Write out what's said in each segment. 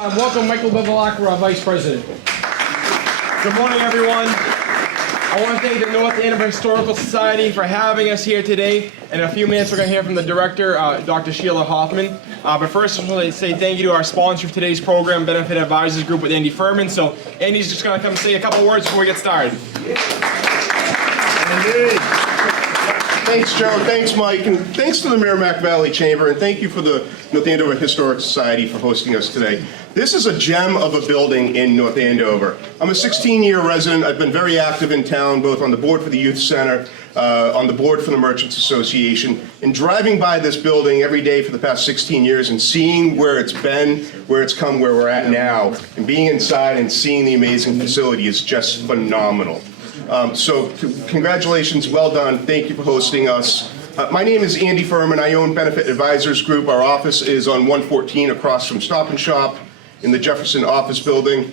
Welcome Michael Bevilacqua, our Vice President. Good morning, everyone. I want to thank the North Andover Historical Society for having us here today. In a few minutes, we're going to hear from the director, Dr. Sheila Hoffman. But first, I want to say thank you to our sponsor for today's program, Benefit Advisors Group with Andy Furman. So Andy's just going to come say a couple words before we get started. Indeed. Thanks, Joe. Thanks, Mike. And thanks to the Merrimack Valley Chamber. And thank you for the North Andover Historic Society for hosting us today. This is a gem of a building in North Andover. I'm a 16-year resident. I've been very active in town, both on the board for the Youth Center, on the board for the Merchants Association, and driving by this building every day for the past 16 years and seeing where it's been, where it's come, where we're at now, and being inside and seeing the amazing facility is just phenomenal. So congratulations, well done. Thank you for hosting us. My name is Andy Furman. I own Benefit Advisors Group. Our office is on 114 across from Stop and Shop in the Jefferson office building.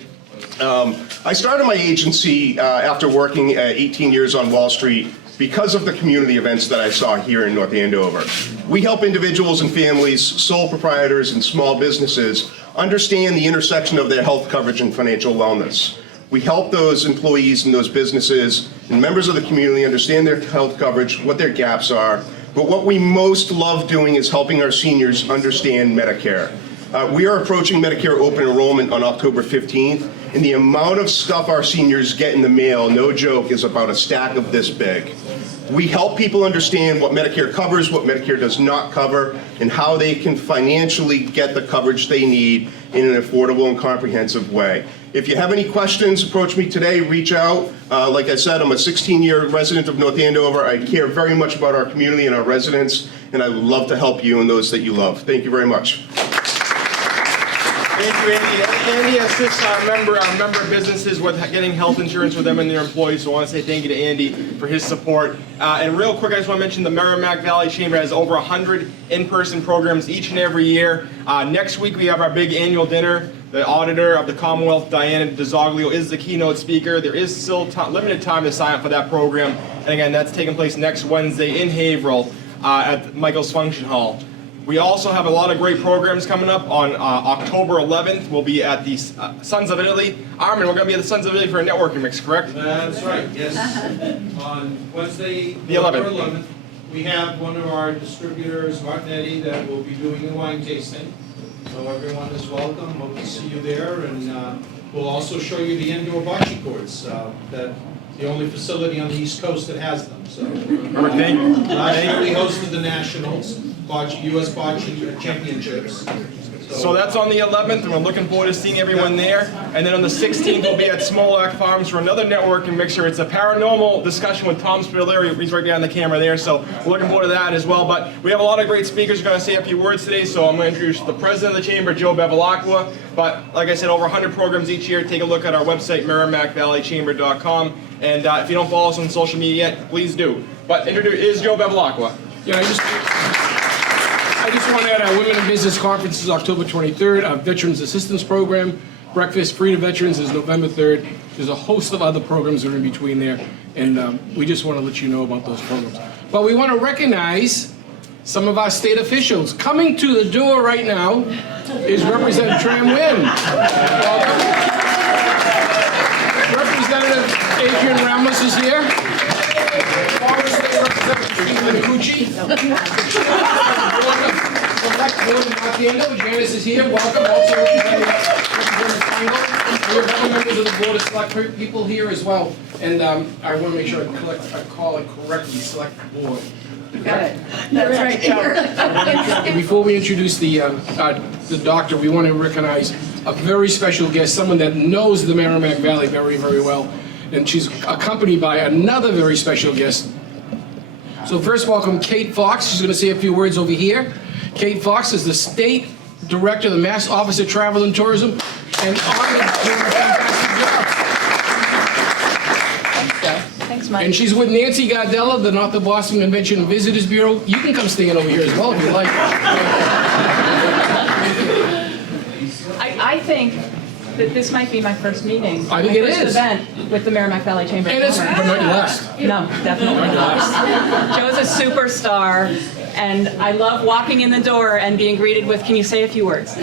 I started my agency after working 18 years on Wall Street because of the community events that I saw here in North Andover. We help individuals and families, sole proprietors, and small businesses understand the intersection of their health coverage and financial wellness. We help those employees and those businesses and members of the community understand their health coverage, what their gaps are. But what we most love doing is helping our seniors understand Medicare. We are approaching Medicare open enrollment on October 15th, and the amount of stuff our seniors get in the mail, no joke, is about a stack of this big. We help people understand what Medicare covers, what Medicare does not cover, and how they can financially get the coverage they need in an affordable and comprehensive way. If you have any questions, approach me today, reach out. Like I said, I'm a 16-year resident of North Andover. I care very much about our community and our residents, and I would love to help you and those that you love. Thank you very much. Thank you, Andy. Andy assists our member businesses with getting health insurance for them and their employees, so I want to say thank you to Andy for his support. And real quick, I just want to mention the Merrimack Valley Chamber has over 100 in-person programs each and every year. Next week, we have our big annual dinner. The auditor of the Commonwealth, Diana DeZoglio, is the keynote speaker. There is still limited time to sign up for that program. And again, that's taking place next Wednesday in Haverhill at Michael's Function Hall. We also have a lot of great programs coming up. On October 11th, we'll be at the Sons of Italy. Armin, we're going to be at the Sons of Italy for a networking mix, correct? That's right, yes. On Wednesday, The 11th. October 11th, we have one of our distributors, Martinetti, that will be doing a wine tasting. So everyone is welcome. Hope to see you there. And we'll also show you the indoor bocce courts. That the only facility on the East Coast that has them. So last year we hosted the Nationals, U.S. Bocce Championships. So that's on the 11th, and we're looking forward to seeing everyone there. And then on the 16th, we'll be at Smolak Farms for another networking mixer. It's a paranormal discussion with Tom Spitaleri. He's right behind the camera there, so we're looking forward to that as well. But we have a lot of great speakers who are going to say a few words today, so I'm going to introduce the president of the chamber, Joe Bevilacqua. But like I said, over 100 programs each year. Take a look at our website, merrimackvalleychamber.com. And if you don't follow us on social media yet, please do. But is Joe Bevilacqua. Yeah, I just want to add our Women in Business Conference is October 23rd. Our Veterans Assistance Program, Breakfast Free to Veterans, is November 3rd. There's a host of other programs that are in between there, and we just want to let you know about those programs. But we want to recognize some of our state officials. Coming to the door right now is Representative Tram Nguyen. Representative Adrian Ramos is here. Former State Representative Stephen Cucci. Janice is here. Welcome. Also, we have other members of the Board of Select people here as well. And I want to make sure I call it correctly. Select Board. Got it. That's right, Joe. Before we introduce the doctor, we want to recognize a very special guest, someone that knows the Merrimack Valley very, very well. And she's accompanied by another very special guest. So first, welcome Kate Fox. She's going to say a few words over here. Kate Fox is the State Director of the Mass Office of Travel and Tourism, and honored to do a fantastic job. Thanks, Mike. And she's with Nancy Gardella, the North of Boston Convention and Visitors Bureau. You can come stand over here as well if you like. I think that this might be my first meeting. I think it first is. event with the Merrimack Valley Chamber of And it's, Commerce. but not your last. No, definitely not. Joe's a superstar, and I love walking in the door and being greeted with, "Can you say a few words?" So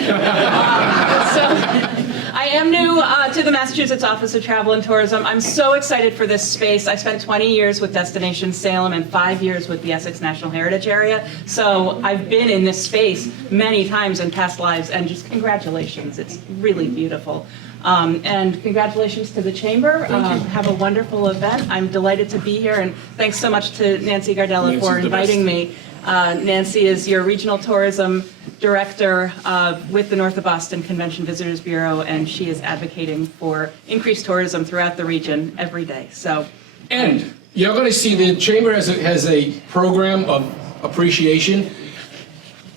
I am new to the Massachusetts Office of Travel and Tourism. I'm so excited for this space. I spent 20 years with Destination Salem and 5 years with the Essex National Heritage Area. So I've been in this space many times in past lives, and just congratulations. It's really beautiful. And congratulations to the Chamber. Have a wonderful event. I'm delighted to be here, and thanks so much to Nancy Gardella for inviting me. Nancy is your Regional Tourism Director with the North of Boston Convention Visitors Bureau, and she is advocating for increased tourism throughout the region every day. So, And you're going to see the Chamber has a program of appreciation.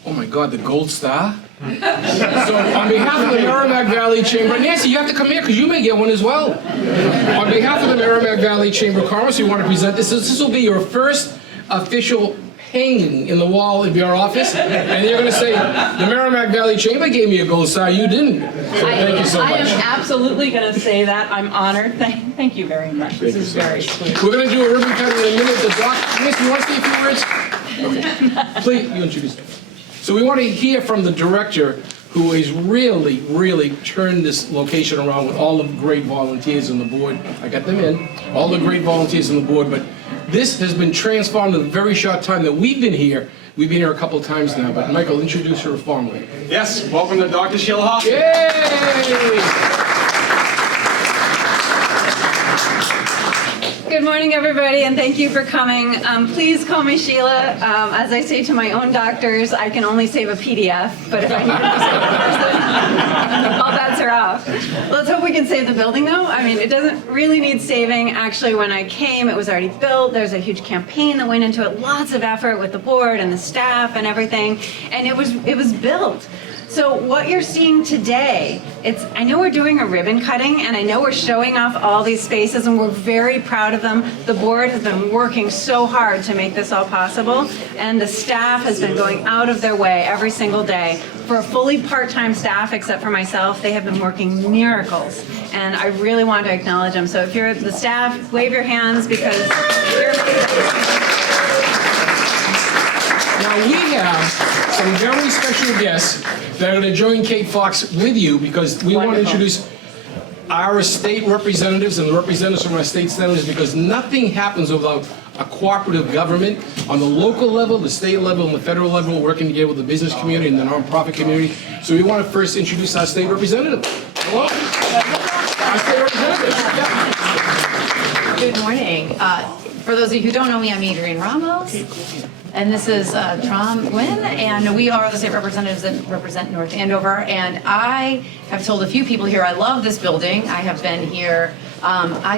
Oh my God, the Gold Star. So on behalf of the Merrimack Valley Chamber, Nancy, you have to come here because you may get one as well. On behalf of the Merrimack Valley Chamber of Commerce, we want to present this. This will be your first official hanging in the wall of your office, and you're going to say, the Merrimack Valley Chamber gave me a gold star, you didn't. So thank you so much. I am absolutely going to say that. I'm honored. Thank you very much. This is very sweet. We're going to do a ribbon cutting in a minute. The doc, Nancy, you want to say a few words? Okay. Please, you introduce them. So we want to hear from the director who has really, really turned this location around with all the great volunteers on the board. I got them in, all the great volunteers on the board, but this has been transformed in a very short time that we've been here. We've been here a couple of times now, but Michael, introduce her formally. Yes, welcome to Dr. Sheila Hoff. Yay! Good morning, everybody, and thank you for coming. Please call me Sheila. As I say to my own doctors, I can only save a PDF, but if I need to save a person, all bets are off. Let's hope we can save the building, though. I mean, it doesn't really need saving. Actually, when I came, it was already built. There's a huge campaign that went into it, lots of effort with the board and the staff and everything, and it was built. So what you're seeing today, I know we're doing a ribbon cutting, and I know we're showing off all these spaces, and we're very proud of them. The board has been working so hard to make this all possible, and the staff has been going out of their way every single day. For a fully part-time staff, except for myself, they have been working miracles, and I really want to acknowledge them. So if you're the staff, wave your hands, because you're amazing. Now we have some very special guests that are going to join Kate Fox with you, because we want to introduce our state representatives and the representatives from our state senators, because nothing happens without a cooperative government on the local level, the state level, and the federal level, working together with the business community and the nonprofit community. So we want to first introduce our state representative. Hello. Our state representative. Good morning. For those of you who don't know me, I'm Adrienne Ramos, and this is Trom Nguyen, and we are the state representatives that represent North Andover. And I have told a few people here I love this building. I have been here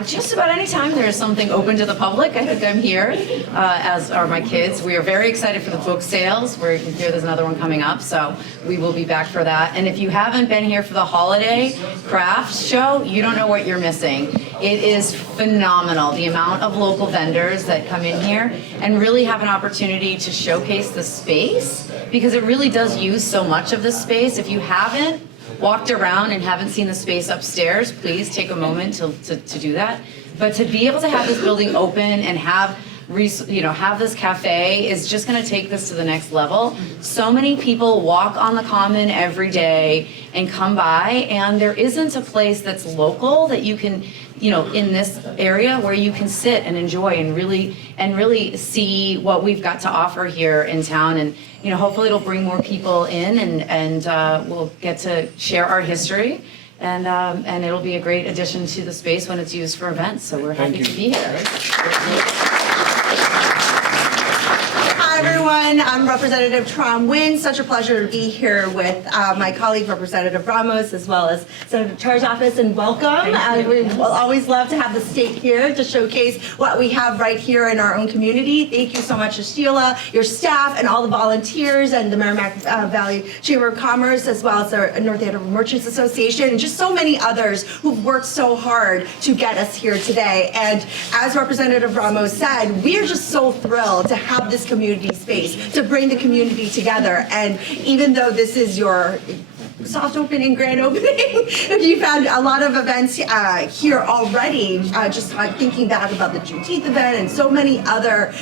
just about any time there is something open to the public. I think I'm here, as are my kids. We are very excited for the book sales. We're here, there's another one coming up, so we will be back for that. And if you haven't been here for the holiday crafts show, you don't know what you're missing. It is phenomenal, the amount of local vendors that come in here and really have an opportunity to showcase the space, because it really does use so much of the space. If you haven't walked around and haven't seen the space upstairs, please take a moment to do that. But to be able to have this building open and have this cafe is just going to take this to the next level. So many people walk on the common every day and come by, and there isn't a place that's local that you can, in this area where you can sit and enjoy and really see what we've got to offer here in town. And hopefully it'll bring more people in, and we'll get to share our history. And it'll be a great addition to the space when it's used for events. So we're happy to be here. Hi, everyone. I'm Representative Trom Nguyen. Such a pleasure to be here with my colleague, Representative Ramos, as well as Senator Char's office, and welcome. We always love to have the state here to showcase what we have right here in our own community. Thank you so much to Sheila, your staff, and all the volunteers, and the Merrimack Valley Chamber of Commerce, as well as the North Andover Merchants Association, and just so many others who've worked so hard to get us here today. And as Representative Ramos said, we are just so thrilled to have this community space, to bring the community together. And even though this is your soft opening, grand opening. You've had a lot of events here already, just thinking back about the Juneteenth event and so many other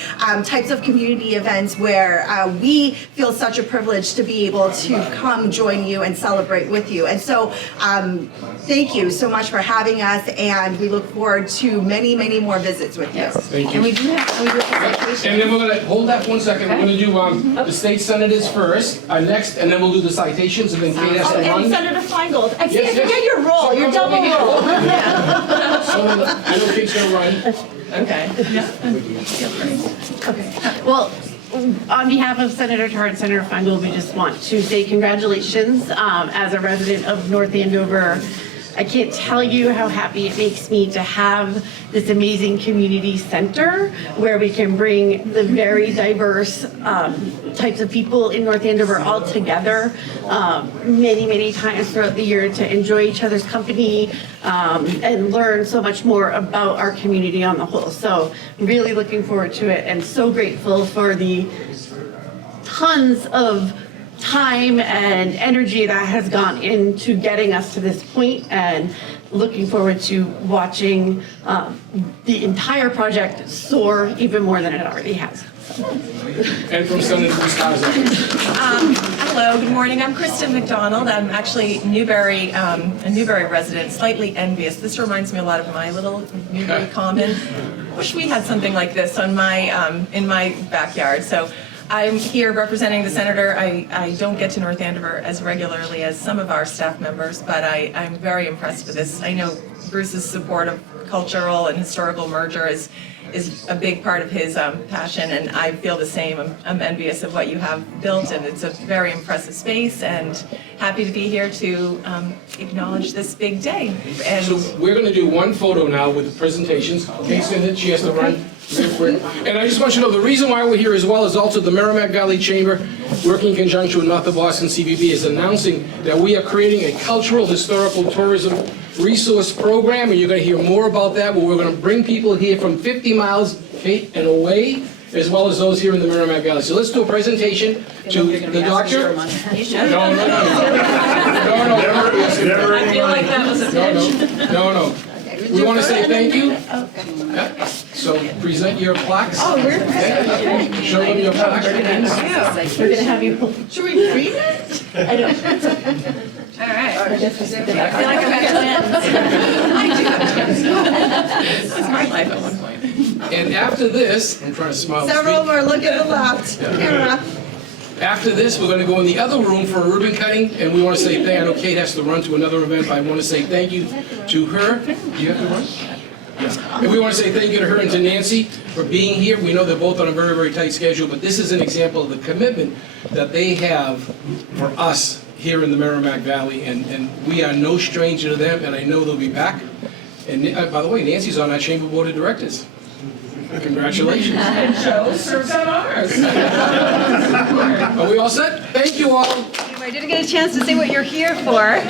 types of community events where we feel such a privilege to be able to come join you and celebrate with you. And so thank you so much for having us, and we look forward to many, many more visits with you. Thank you. And we do have citations. And then we're gonna, hold that 1 second, we're gonna do the state senators first, next, and then we'll do the citations, and then Kate has to And run. Senator Feingold, I Yes, yes. forget your role, your double role. So I know Kate's gonna run. Well, on behalf of Senator Tarr and Senator Feingold, we just want to say congratulations. As a resident of North Andover, I can't tell you how happy it makes me to have this amazing community center where we can bring the very diverse types of people in North Andover all together many, many times throughout the year to enjoy each other's company and learn so much more about our community on the whole. So really looking forward to it, and so grateful for the tons of time and energy that has gone into getting us to this point, and looking forward to watching the entire project soar even more than it already has. And from Senator Costanzo. Hello, good morning. I'm Kristen McDonald. I'm actually Newbury, a Newbury resident, slightly envious. This reminds me a lot of my little Newbury Common. Wish we had something like this on my in my backyard. So I'm here representing the senator. I don't get to North Andover as regularly as some of our staff members, but I'm very impressed with this. I know Bruce's support of cultural and historical merger is a big part of his passion, and I feel the same. I'm envious of what you have built, and it's a very impressive space, and happy to be here to acknowledge this big day. And So we're gonna do one photo now with the presentations. Kate's gonna, she has to run. And I just want you to know, the reason why we're here as well is also the Merrimack Valley Chamber, working in conjunction with North of Boston CVB, is announcing that we are creating a cultural, historical tourism resource program, and you're gonna hear more about that, where we're gonna bring people here from 50 miles, Kate, and away, as well as those here in the Merrimack Valley. So let's do a presentation to the doctor. No. I feel like that was a pitch. No. We want to say thank you. Yeah. So present your plaques. Oh, we're Okay. Show them your plaques. We're gonna have you. Should we read it? I don't. all right. I guess we did. I feel like I've had twins. That was my life at one point. And after this, I'm trying to smile. Several more, look at the left camera. After this, we're going to go in the other room for a ribbon cutting, and we want to say thank you. I know Kate has to run to another event, but I want to say thank you to her. Do you have to run? Yeah. And we want to say thank you to her and to Nancy for being here. We know they're both on a very, very tight schedule, but this is an example of the commitment that they have for us here in the Merrimack Valley, and we are no stranger to them, and I know they'll be back. And by the way, Nancy's on our Chamber Board of Directors. Congratulations. Joe serves on ours. Are we all set? Thank you all. I didn't get a chance to say what you're here for.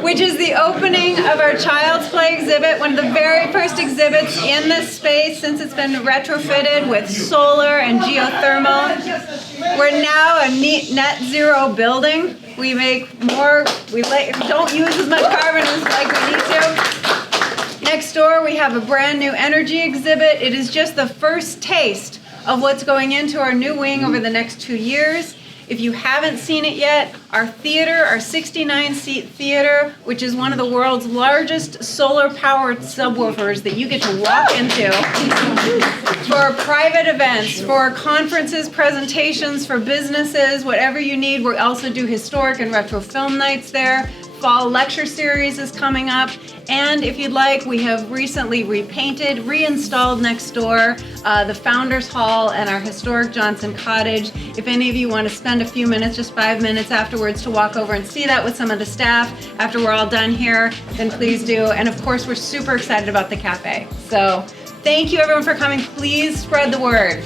Which is the opening of our Child's Play exhibit, one of the very first exhibits in this space since it's been retrofitted with solar and geothermal. We're now a net zero building. We make more, don't use as much carbon as we need to. Next door, we have a brand new energy exhibit. It is just the first taste of what's going into our new wing over the next 2 years. If you haven't seen it yet, our theater, our 69-seat theater, which is one of the world's largest solar-powered subwoofers that you get to walk into for private events, for conferences, presentations, for businesses, whatever you need. We also do historic and retro film nights there. Fall lecture series is coming up. And if you'd like, we have recently repainted, reinstalled next door, the Founders Hall and our historic Johnson Cottage. If any of you want to spend a few minutes, just 5 minutes afterwards, to walk over and see that with some of the staff after we're all done here, then please do. And of course, we're super excited about the cafe. So thank you everyone for coming. Please spread the word.